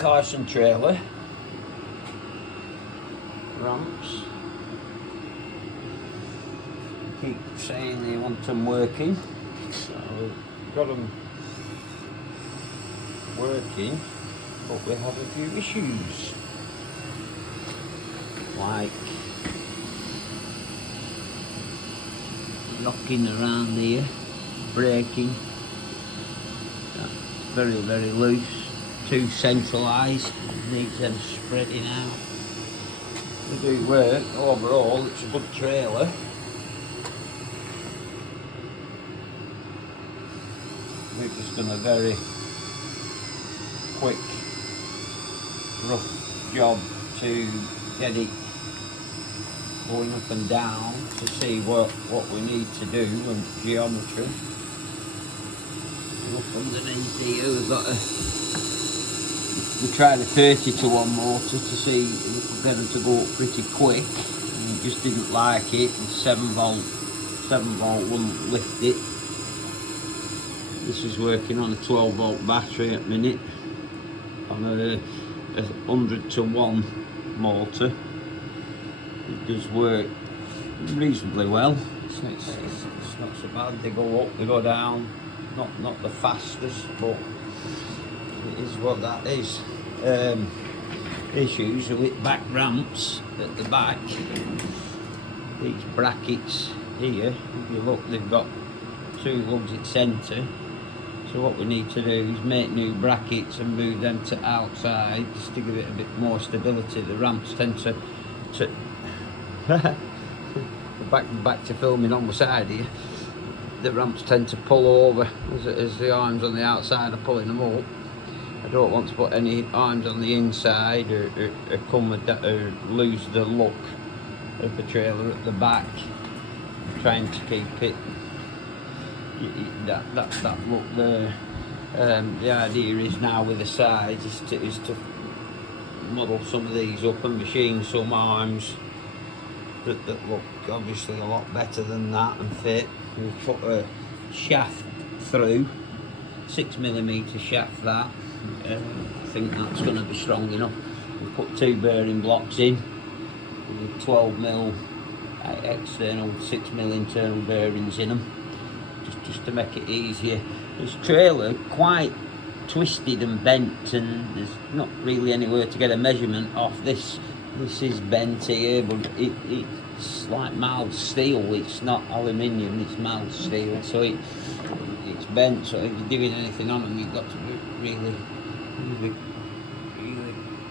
Carson trailer, ramps. Keep saying they want them working, so we've got them working, but we have a few issues, like rocking around here, braking. That's very loose, too centralised, needs them spreading out. They do work. Overall it's a good trailer. We've just done a very quick, rough job to get it going up and down to see what we need to do and geometry. Up underneath here we tried a 30-to-1 motor to see if we could get them to go up pretty quick, and it just didn't like it. And 7 volt wouldn't lift it. This is working on a 12 volt battery at the minute on a 100-to-1 motor. It does work reasonably well. It's not so bad. They go up, they go down. Not the fastest, but it is what that is. Issues with back ramps at the back. These brackets here, if you look, they've got 2 lugs at centre. So what we need to do is make new brackets and move them to outside just to give it a bit more stability. The ramps tend to back to filming on the side here. The ramps tend to pull over as the arms on the outside are pulling them up. I don't want to put any arms on the inside or lose the look of the trailer at the back. I'm trying to keep it that look there. The idea is now with the sides is to model some of these up and machine some arms that look obviously a lot better than that and fit. We'll put a shaft through, 6mm shaft that. I think that's going to be strong enough. We'll put 2 bearing blocks in with 12mm external, 6mm internal bearings in them, just to make it easier. This trailer quite twisted and bent, and there's not really anywhere to get a measurement off. This is bent here, but it's like mild steel. It's not aluminium, it's mild steel, so it's bent. So if you're doing anything on them, you've got to be really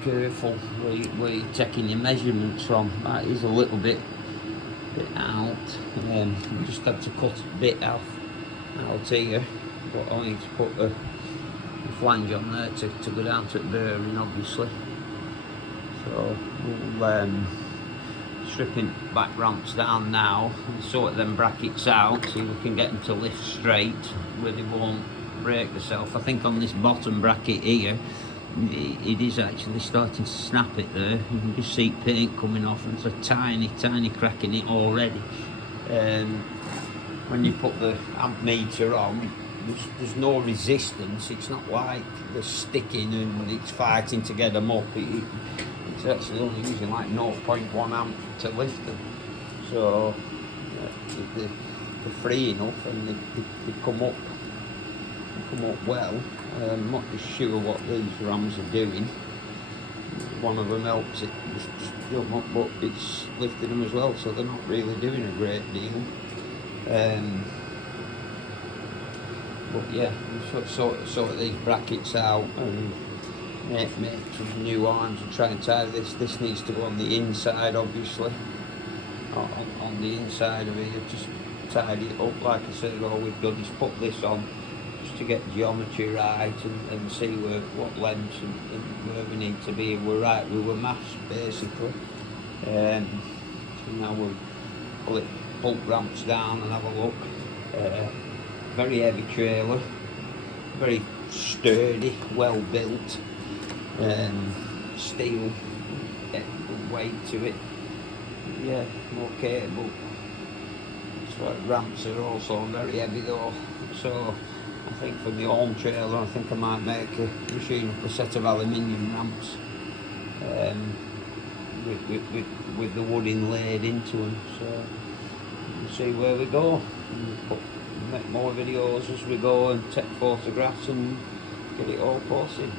careful where you're taking your measurements from. That is a little bit out. We just had to cut a bit out here, but I need to put a flange on there to go down to the bearing, obviously. So we'll stripping back ramps down now and sort them brackets out so we can get them to lift straight where they won't break themselves. I think on this bottom bracket here it is actually starting to snap it there. You can just see paint coming off, and it's a tiny crack in it already. When you put the amp meter on, there's no resistance. It's not like they're sticking and it's fighting to get them up. It's actually only using like 0.1 amp to lift them. So they're free enough and they come up well. I'm not just sure what these rams are doing. One of them helps it just jump up, but it's lifting them as well, so they're not really doing a great deal. But yeah, we sort these brackets out and make some new arms and try and tie this. This needs to go on the inside, obviously. On the inside of it, just tidy it up. Like I said, all we've done is put this on just to get geometry right and see what lengths and where we need to be. We're right, we were maths basically. So now we'll pull ramps down and have a look. Very heavy trailer, very sturdy, well built, steel, good weight to it. Yeah, okay, but ramps are also very heavy though, so I think for the home trailer, I think I might make a machine up a set of aluminium ramps with the wood inlaid into them. So we'll see where we go. Make more videos as we go and take photographs and get it all posted.